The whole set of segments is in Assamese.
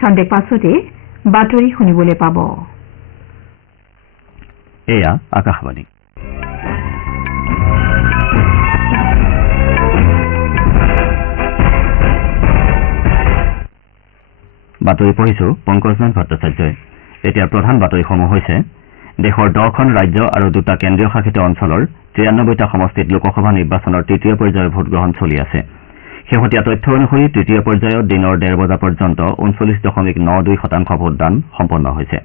খন্তেক পাছতে বাতৰি শুনিবলৈ পাব। এয়া আকাশবাণী। বাতৰি পঢ়িছো পংকজনাথ ভট্টাচাৰ্যই। এতিয়া প্ৰধান বাতৰিসমূহ হৈছে দেশৰ 10খন ৰাজ্য আৰু 2টা কেন্দ্ৰীয় শাসিত অঞ্চলৰ 93টা সমষ্টিত লোকসভা নিৰ্বাচনৰ তৃতীয় পৰ্যায়ৰ ভোটগ্ৰহণ চলি আছে। শেহতীয়া তথ্য অনুসৰি তৃতীয় পৰ্যায়ত দিনৰ 1:30 বজা পৰ্যন্ত 39.92% ভোটদান সম্পন্ন হৈছে।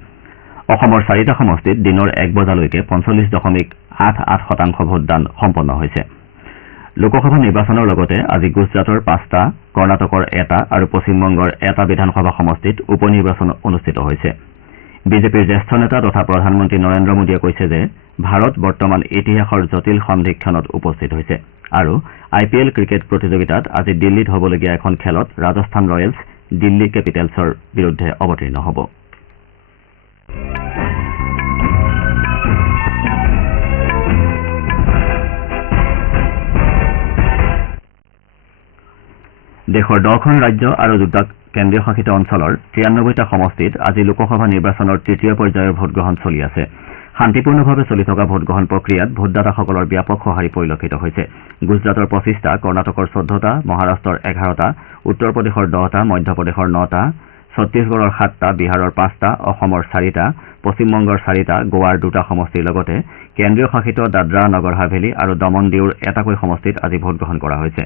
অসমৰ 4টা সমষ্টিত দিনৰ 1 বজালৈকে 45.88% ভোটদান সম্পন্ন হৈছে। লোকসভা নিৰ্বাচনৰ লগতে আজি গুজৰাটৰ 5টা, কৰ্ণাটকৰ 1টা আৰু পশ্চিমবংগৰ 1টা বিধানসভা সমষ্টিত উপ নিৰ্বাচন অনুষ্ঠিত হৈছে। বিজেপিৰ জ্যেষ্ঠ নেতা তথা প্ৰধানমন্ত্ৰী নৰেন্দ্ৰ মোদীয়ে কৈছে যে ভাৰত বৰ্তমান ইতিহাসৰ জটিল সন্ধিক্ষণত উপস্থিত হৈছে আৰু IPL ক্ৰিকেট প্ৰতিযোগিতাত আজি দিল্লীত হ'বলগীয়া এখন খেলত ৰাজস্থান ৰয়েলছ দিল্লী কেপিটেলছৰ বিৰুদ্ধে অৱতীৰ্ণ হ'ব। দেশৰ 10খন ৰাজ্য আৰু 2টা কেন্দ্ৰীয় শাসিত অঞ্চলৰ 93টা সমষ্টিত আজি লোকসভা নিৰ্বাচনৰ তৃতীয় পৰ্যায়ৰ ভোটগ্ৰহণ চলি আছে। শান্তিপূৰ্ণভাৱে চলি থকা ভোটগ্ৰহণ প্ৰক্ৰিয়াত ভোটদাতাসকলৰ ব্যাপক সঁহাৰি পৰিলক্ষিত হৈছে। গুজৰাটৰ 25টা, কৰ্ণাটকৰ 14টা, মহাৰাষ্ট্ৰৰ 11টা, উত্তৰ প্ৰদেশৰ 10টা, মধ্যপ্ৰদেশৰ 9টা, ছত্তীশগড়ৰ 7টা, বিহাৰৰ 5টা, অসমৰ 4টা, পশ্চিমবংগৰ 4টা, গোৱাৰ 2টা সমষ্টিৰ লগতে কেন্দ্ৰীয় শাসিত দাদৰা নগৰ হাভেলী আৰু দমন দিউৰ এটাকৈ সমষ্টিত আজি ভোটগ্ৰহণ কৰা হৈছে।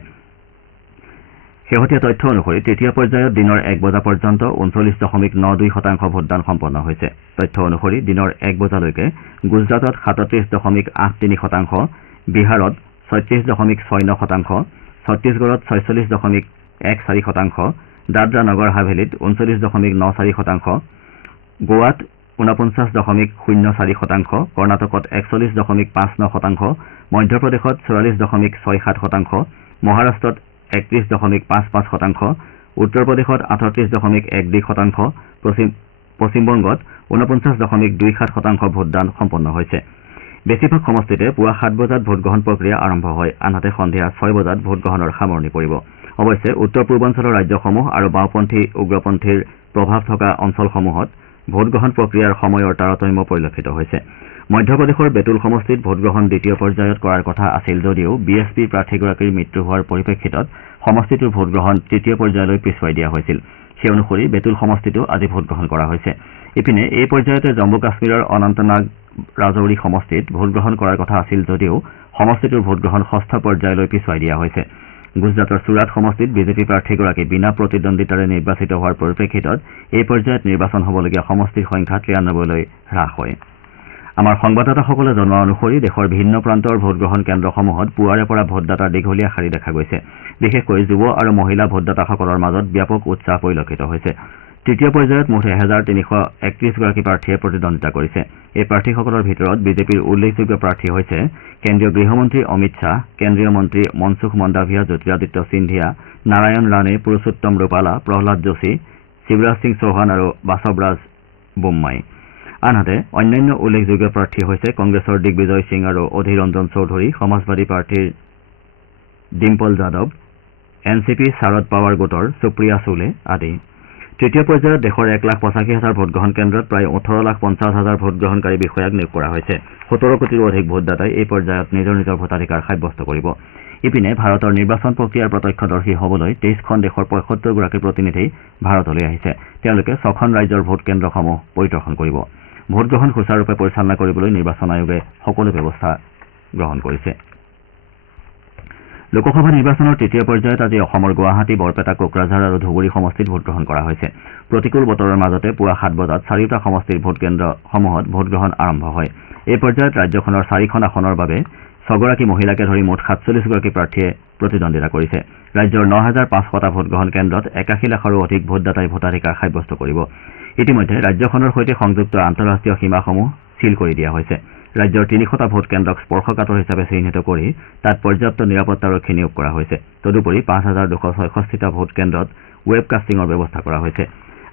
শেহতীয়া তথ্য অনুসৰি তৃতীয় পৰ্যায়ত দিনৰ 1 বজা পৰ্যন্ত 39.92% ভোটদান সম্পন্ন হৈছে। তথ্য অনুসৰি দিনৰ 1 বজালৈকে গুজৰাটত 37.83%, বিহাৰত 36.69%, ছত্তীশগড়ত 46.14%, দাদৰা নগৰ হাভেলীত 39.94%, গোৱাত 49.04%, কৰ্ণাটকত 41.59%, মধ্যপ্ৰদেশত 44.67%, মহাৰাষ্ট্ৰত 31.55%, উত্তৰ প্ৰদেশত 38.12%, পশ্চিমবংগত 49.27% ভোটদান সম্পন্ন হৈছে। বেছিভাগ সমষ্টিতে পুৱা 7 বজাত ভোটগ্ৰহণ প্ৰক্ৰিয়া আৰম্ভ হয়, আনহাতে সন্ধিয়া 6 বজাত ভোটগ্ৰহণৰ সামৰণি পৰিব। অৱশ্যে উত্তৰ পূৰ্বাঞ্চলৰ ৰাজ্যসমূহ আৰু বাওঁপন্থী উগ্ৰপন্থীৰ প্ৰভাৱ থকা অঞ্চলসমূহত ভোটগ্ৰহণ প্ৰক্ৰিয়াৰ সময়ৰ তাৰতম্য পৰিলক্ষিত হৈছে। মধ্যপ্ৰদেশৰ বেতুল সমষ্টিত ভোটগ্ৰহণ দ্বিতীয় পৰ্যায়ত কৰাৰ কথা আছিল যদিও BSP প্ৰাৰ্থীগৰাকীৰ মৃত্যু হোৱাৰ পৰিপ্ৰেক্ষিতত সমষ্টিটোৰ ভোটগ্ৰহণ তৃতীয় পৰ্যায়লৈ পিছুৱাই দিয়া হৈছিল। সেই অনুসৰি বেতুল সমষ্টিতো আজি ভোটগ্ৰহণ কৰা হৈছে। ইপিনে এই পৰ্যায়তে জম্মু কাশ্মীৰৰ অনন্তনাগ ৰাজৌৰি সমষ্টিত ভোটগ্ৰহণ কৰাৰ কথা আছিল যদিও সমষ্টিটোৰ ভোটগ্ৰহণ ষষ্ঠ পৰ্যায়লৈ পিছুৱাই দিয়া হৈছে। গুজৰাটৰ চুৰাট সমষ্টিত বিজেপি প্ৰাৰ্থীগৰাকী বিনা প্ৰতিদ্বন্দ্বিতাৰে নিৰ্বাচিত হোৱাৰ পৰিপ্ৰেক্ষিতত এই পৰ্যায়ত নিৰ্বাচন হ'বলগীয়া সমষ্টিৰ সংখ্যা 93লৈ হ্ৰাস হয়। আমাৰ সংবাদদাতাসকলে জনোৱা অনুসৰি দেশৰ ভিন্ন প্ৰান্তৰ ভোটগ্ৰহণ কেন্দ্ৰসমূহত পুৱাৰে পৰা ভোটদাতাৰ দীঘলীয়া শাৰী দেখা গৈছে। বিশেষকৈ যুৱ আৰু মহিলা ভোটদাতাসকলৰ মাজত ব্যাপক উৎসাহ পৰিলক্ষিত হৈছে। তৃতীয় পৰ্যায়ত মুঠ 1331গৰাকী প্ৰাৰ্থীয়ে প্ৰতিদ্বন্দ্বিতা কৰিছে। এই প্ৰাৰ্থীসকলৰ ভিতৰত বিজেপিৰ উল্লেখযোগ্য প্ৰাৰ্থী হৈছে কেন্দ্ৰীয় গৃহমন্ত্ৰী অমিত শ্বাহ, কেন্দ্ৰীয় মন্ত্ৰী মনসুখ মন্দাভিয়া, জ্যোতিৰাদিত্য সিন্ধিয়া, নাৰায়ণ ৰাণে, পুৰুষোত্তম ৰূপালা, প্ৰহ্লাদ যোশী, শিৱৰাজ সিং চৌহান আৰু বাসৱৰাজ বোম্মাই। আনহাতে অন্যান্য উল্লেখযোগ্য প্ৰাৰ্থী হৈছে কংগ্ৰেছৰ দিগ্বিজয় সিং আৰু অধীৰ ৰঞ্জন চৌধুৰী, সমাজবাদী পাৰ্টীৰ ডিম্পল যাদৱ, NCP শাৰদ পাৱাৰ গোটৰ সুপ্ৰিয়া সুলে আদি। তৃতীয় পৰ্যায়ত দেশৰ 1,85,000 ভোটগ্ৰহণ কেন্দ্ৰত প্ৰায় 18,50,000 ভোটগ্ৰহণকাৰী বিষয়াক নিয়োগ কৰা হৈছে। 17 কোটিৰো অধিক ভোটদাতাই এই পৰ্যায়ত নিজৰ নিজৰ ভোটাধিকাৰ সাব্যস্ত কৰিব। ইপিনে ভাৰতৰ নিৰ্বাচন প্ৰক্ৰিয়াৰ প্ৰত্যক্ষদৰ্শী হ'বলৈ 23খন দেশৰ 75গৰাকী প্ৰতিনিধি ভাৰতলৈ আহিছে। তেওঁলোকে 6খন ৰাজ্যৰ ভোট কেন্দ্ৰসমূহ পৰিদৰ্শন কৰিব। ভোটগ্ৰহণ সুচাৰুৰূপে পৰিচালনা কৰিবলৈ নিৰ্বাচন আয়োগে সকলো ব্যৱস্থা গ্ৰহণ কৰিছে। লোকসভা নিৰ্বাচনৰ তৃতীয় পৰ্যায়ত আজি অসমৰ গুৱাহাটী, বৰপেটা, কোকৰাঝাৰ আৰু ধুবুৰী সমষ্টিত ভোটগ্ৰহণ কৰা হৈছে। প্ৰতিকূল বতৰৰ মাজতে পুৱা 7 বজাত 4টা সমষ্টিৰ ভোটকেন্দ্ৰসমূহত ভোটগ্ৰহণ আৰম্ভ হয়। এই পৰ্যায়ত ৰাজ্যখনৰ 4খন আসনৰ বাবে 6গৰাকী মহিলাকে ধৰি মুঠ 47গৰাকী প্ৰাৰ্থীয়ে প্ৰতিদ্বন্দ্বিতা কৰিছে। ৰাজ্যৰ 9,500টা ভোটগ্ৰহণ কেন্দ্ৰত 81 লাখৰো অধিক ভোটদাতাই ভোটাধিকাৰ সাব্যস্ত কৰিব। ইতিমধ্যে ৰাজ্যখনৰ সৈতে সংযুক্ত আন্তঃৰাষ্ট্ৰীয় সীমাসমূহ ছীল কৰি দিয়া হৈছে। ৰাজ্যৰ 300টা ভোট কেন্দ্ৰক স্পৰ্শকাতৰ হিচাপে চিহ্নিত কৰি তাত পৰ্যাপ্ত নিৰাপত্তাৰক্ষী নিয়োগ কৰা হৈছে। তদুপৰি 5,266টা ভোট কেন্দ্ৰত ৱেব কাষ্টিঙৰ ব্যৱস্থা কৰা হৈছে।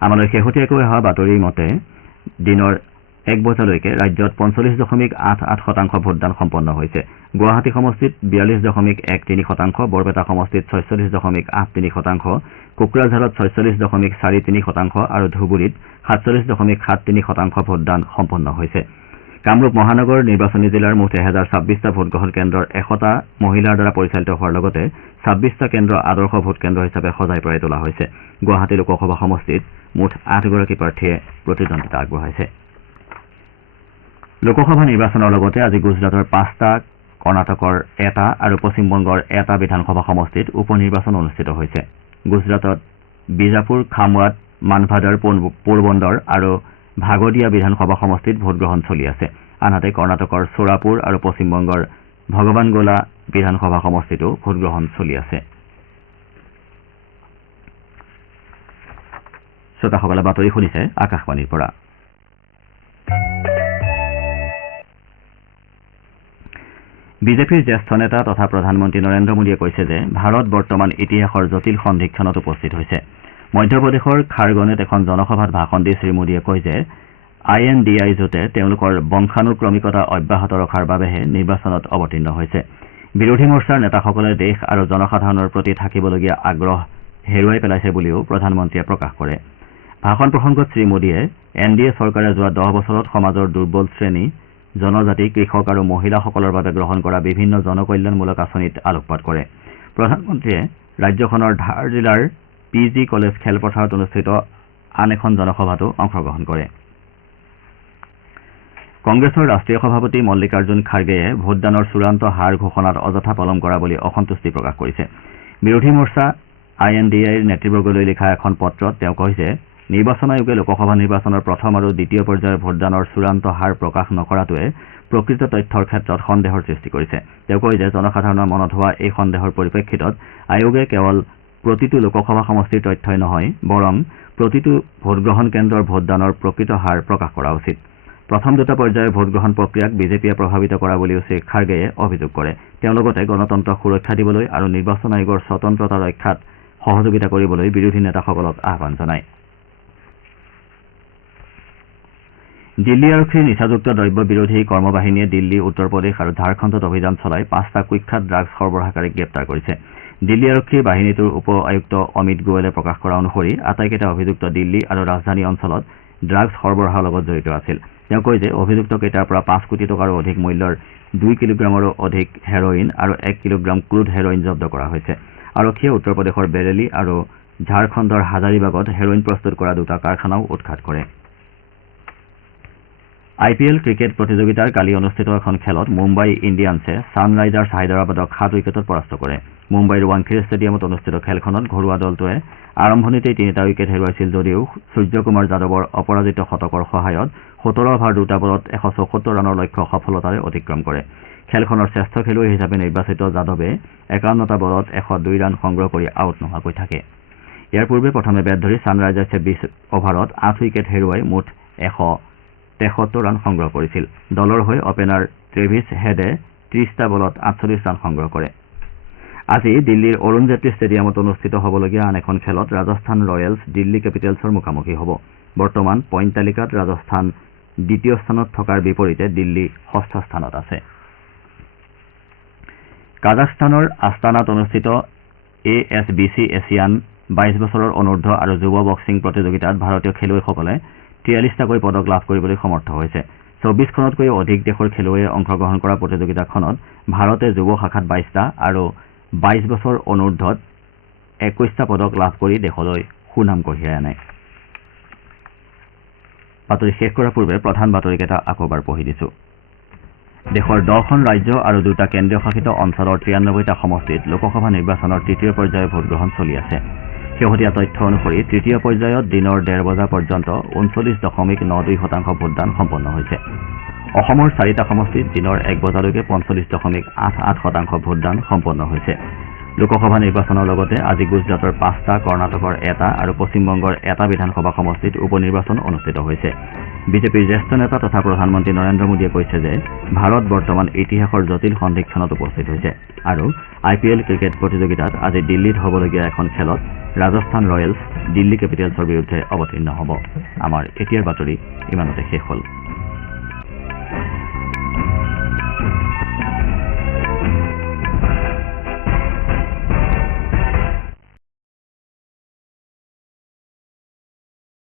আমালৈ শেহতীয়াকৈ অহা বাতৰিৰ মতে দিনৰ 1 বজালৈকে ৰাজ্যত 45.88% ভোটদান সম্পন্ন হৈছে। গুৱাহাটী সমষ্টিত 42.13%, বৰপেটা সমষ্টিত 46.83%, কোকৰাঝাৰত 46.43% আৰু ধুবুৰীত 47.73% ভোটদান সম্পন্ন হৈছে। কামৰূপ মহানগৰ নিৰ্বাচনী জিলাৰ মুঠ 1026টা ভোটগ্ৰহণ কেন্দ্ৰৰ 100টা মহিলাৰ দ্বাৰা পৰিচালিত হোৱাৰ লগতে 26টা কেন্দ্ৰ আদৰ্শ ভোটকেন্দ্ৰ হিচাপে সজাই পৰাই তোলা হৈছে। গুৱাহাটী লোকসভা সমষ্টিত মুঠ 8গৰাকী প্ৰাৰ্থীয়ে প্ৰতিদ্বন্দ্বিতা আগবঢ়াইছে। লোকসভা নিৰ্বাচনৰ লগতে আজি গুজৰাটৰ 5টা, কৰ্ণাটকৰ 1টা আৰু পশ্চিমবংগৰ 1টা বিধানসভা সমষ্টিত উপ নিৰ্বাচন অনুষ্ঠিত হৈছে। গুজৰাটত বিজাপুৰ, খামৱাত, মানভাদাৰ, পোৰবন্দৰ আৰু ভাগদিয়া বিধানসভা সমষ্টিত ভোটগ্ৰহণ চলি আছে। আনহাতে কৰ্ণাটকৰ চোৰাপুৰ আৰু পশ্চিমবংগৰ ভগৱানগোলা বিধানসভা সমষ্টিতো ভোটগ্ৰহণ চলি আছে। শ্ৰোতাসকলে বাতৰি শুনিছে আকাশবাণীৰ পৰা। বিজেপিৰ জ্যেষ্ঠ নেতা তথা প্ৰধানমন্ত্ৰী নৰেন্দ্ৰ মোদীয়ে কৈছে যে ভাৰত বৰ্তমান ইতিহাসৰ জটিল সন্ধিক্ষণত উপস্থিত হৈছে। মধ্যপ্ৰদেশৰ খাৰগনেত এখন জনসভাত ভাষণ দি শ্ৰীমোদীয়ে কয় যে INDI জোঁটে তেওঁলোকৰ বংশানুক্ৰমিকতা অব্যাহত ৰখাৰ বাবেহে নিৰ্বাচনত অৱতীৰ্ণ হৈছে। বিৰোধী মৰ্চাৰ নেতাসকলে দেশ আৰু জনসাধাৰণৰ প্ৰতি থাকিবলগীয়া আগ্ৰহ হেৰুৱাই পেলাইছে বুলিও প্ৰধানমন্ত্ৰীয়ে প্ৰকাশ কৰে। ভাষণ প্ৰসংগত শ্ৰীমোদীয়ে NDA চৰকাৰে যোৱা 10 বছৰত সমাজৰ দুৰ্বল শ্ৰেণী, জনজাতি, কৃষক আৰু মহিলাসকলৰ বাবে গ্ৰহণ কৰা বিভিন্ন জনকল্যাণমূলক আঁচনিত আলোকপাত কৰে। প্ৰধানমন্ত্ৰীয়ে ৰাজ্যখনৰ ধাৰ জিলাৰ PG কলেজ খেলপথাৰত অনুষ্ঠিত আন এখন জনসভাতো অংশগ্ৰহণ কৰে। কংগ্ৰেছৰ ৰাষ্ট্ৰীয় সভাপতি মল্লিকাৰ্জুন খাৰ্গেয়ে ভোটদানৰ চূড়ান্ত হাৰ ঘোষণাত অযথা পলম কৰা বুলি অসন্তুষ্টি প্ৰকাশ কৰিছে। বিৰোধী মৰ্চা INDIৰ নেতৃবৰ্গলৈ লিখা এখন পত্ৰত তেওঁ কয় যে নিৰ্বাচন আয়োগে লোকসভা নিৰ্বাচনৰ প্ৰথম আৰু দ্বিতীয় পৰ্যায়ৰ ভোটদানৰ চূড়ান্ত হাৰ প্ৰকাশ নকৰাটোৱে প্ৰকৃত তথ্যৰ ক্ষেত্ৰত সন্দেহৰ সৃষ্টি কৰিছে। তেওঁ কয় যে জনসাধাৰণৰ মনত হোৱা এই সন্দেহৰ পৰিপ্ৰেক্ষিতত আয়োগে কেৱল প্ৰতিটো লোকসভা সমষ্টিৰ তথ্যই নহয়, বৰং প্ৰতিটো ভোটগ্ৰহণ কেন্দ্ৰৰ ভোটদানৰ প্ৰকৃত হাৰ প্ৰকাশ কৰা উচিত। প্ৰথম দুটা পৰ্যায়ৰ ভোটগ্ৰহণ প্ৰক্ৰিয়াক বিজেপিয়ে প্ৰভাৱিত কৰা বুলিও শ্ৰী খাৰ্গেয়ে অভিযোগ কৰে। তেওঁ লগতে গণতন্ত্ৰক সুৰক্ষা দিবলৈ আৰু নিৰ্বাচন আয়োগৰ স্বতন্ত্ৰতা ৰক্ষাত সহযোগিতা কৰিবলৈ বিৰোধী নেতাসকলক আহ্বান জনায়। দিল্লী আৰক্ষীৰ নিচাযুক্ত দ্ৰব্য বিৰোধী কৰ্মবাহিনীয়ে দিল্লী, উত্তৰ প্ৰদেশ আৰু ঝাৰখণ্ডত অভিযান চলাই 5টা কুখ্যাত ড্ৰাগছ সৰবৰাহকাৰীক গ্ৰেপ্তাৰ কৰিছে। দিল্লী আৰক্ষীৰ বাহিনীটোৰ উপ আয়ুক্ত অমিত গোৱেলে প্ৰকাশ কৰা অনুসৰি আটাইকেইটা অভিযুক্ত দিল্লী আৰু ৰাজধানী অঞ্চলত ড্ৰাগছ সৰবৰাহৰ লগত জড়িত আছিল। তেওঁ কয় যে অভিযুক্তকেইটাৰ পৰা 5 কোটি টকাৰো অধিক মূল্যৰ 2 কিলোগ্ৰামৰো অধিক হেৰইন আৰু 1 কিলোগ্ৰাম ক্ৰুড হেৰইন জব্দ কৰা হৈছে। আৰক্ষীয়ে উত্তৰ প্ৰদেশৰ বেৰেলী আৰু ঝাৰখণ্ডৰ হাজাৰিবাগত হেৰইন প্ৰস্তুত কৰা 2টা কাৰখানাও উৎখাত কৰে। IPL ক্ৰিকেট প্ৰতিযোগিতাৰ কালি অনুষ্ঠিত এখন খেলত মুম্বাই ইণ্ডিয়ানছে ছানৰাইজাৰ্ছ হায়দৰাবাদক 7 উইকেটত পৰাস্ত কৰে। মুম্বাইৰ ৱাংখেড়ে ষ্টেডিয়ামত অনুষ্ঠিত খেলখনত ঘৰুৱা দলটোৱে আৰম্ভণিতেই 3টা উইকেট হেৰুৱাইছিল যদিও সূৰ্যকুমাৰ যাদৱৰ অপৰাজিত শতকৰ সহায়ত 17 অভাৰ 2টা বলত 174 ৰানৰ লক্ষ্য সফলতাৰে অতিক্ৰম কৰে। খেলখনৰ শ্ৰেষ্ঠ খেলুৱৈ হিচাপে নিৰ্বাচিত যাদৱে 51টা বলত 102 ৰান সংগ্ৰহ কৰি আউট নোহোৱাকৈ থাকে। ইয়াৰ পূৰ্বে প্ৰথমে বেট ধৰি ছানৰাইজাৰ্ছে 20 অভাৰত 8 উইকেট হেৰুৱাই মুঠ 173 ৰান সংগ্ৰহ কৰিছিল। দলৰ হৈ অপেনাৰ ট্ৰেভিছ হেডে 30টা বলত 48 ৰান সংগ্ৰহ কৰে। আজি দিল্লীৰ অৰুণ জেটলী ষ্টেডিয়ামত অনুষ্ঠিত হ'বলগীয়া আন এখন খেলত ৰাজস্থান ৰয়েলছ দিল্লী কেপিটেলছৰ মুখামুখি হ'ব। বৰ্তমান পইণ্ট তালিকাত ৰাজস্থান দ্বিতীয় স্থানত থকাৰ বিপৰীতে দিল্লী ষষ্ঠ স্থানত আছে। কাজাখস্তানৰ আস্তানাত অনুষ্ঠিত ASBC এছিয়ান 22 বছৰৰ অনূৰ্ধ্ব আৰু যুৱ বক্সিং প্ৰতিযোগিতাত ভাৰতীয় খেলুৱৈসকলে 43টাকৈ পদক লাভ কৰিবলৈ সমৰ্থ হৈছে। 24খনতকৈও অধিক দেশৰ খেলুৱৈয়ে অংশগ্ৰহণ কৰা প্ৰতিযোগিতাখনত ভাৰতে যুৱ শাখাত 22টা আৰু 22 বছৰ অনূৰ্ধ্বত 21টা পদক লাভ কৰি দেশলৈ সুনাম কঢ়িয়াই আনে। বাতৰি শেষ কৰাৰ পূৰ্বে প্ৰধান বাতৰিকেইটা আকৌ এবাৰ পঢ়ি দিছো। দেশৰ 10খন ৰাজ্য আৰু 2টা কেন্দ্ৰীয় শাসিত অঞ্চলৰ 93টা সমষ্টিত লোকসভা নিৰ্বাচনৰ তৃতীয় পৰ্যায়ৰ ভোটগ্ৰহণ চলি আছে। শেহতীয়া তথ্য অনুসৰি তৃতীয় পৰ্যায়ত দিনৰ 1:30 বজা পৰ্যন্ত 39.92% ভোটদান সম্পন্ন হৈছে। অসমৰ 4টা সমষ্টিত দিনৰ 1 বজালৈকে 45.88% ভোটদান সম্পন্ন হৈছে। লোকসভা নিৰ্বাচনৰ লগতে আজি গুজৰাটৰ 5টা, কৰ্ণাটকৰ 1টা আৰু পশ্চিমবংগৰ 1টা বিধানসভা সমষ্টিত উপ নিৰ্বাচন অনুষ্ঠিত হৈছে। বিজেপিৰ জ্যেষ্ঠ নেতা তথা প্ৰধানমন্ত্ৰী নৰেন্দ্ৰ মোদীয়ে কৈছে যে ভাৰত বৰ্তমান ইতিহাসৰ জটিল সন্ধিক্ষণত উপস্থিত হৈছে আৰু IPL ক্ৰিকেট প্ৰতিযোগিতাত আজি দিল্লীত হ'বলগীয়া এখন খেলত ৰাজস্থান ৰয়েলছ দিল্লী কেপিটেলছৰ বিৰুদ্ধে অৱতীৰ্ণ হ'ব। আমাৰ এতিয়াৰ বাতৰি ইমানতে শেষ হ'ল।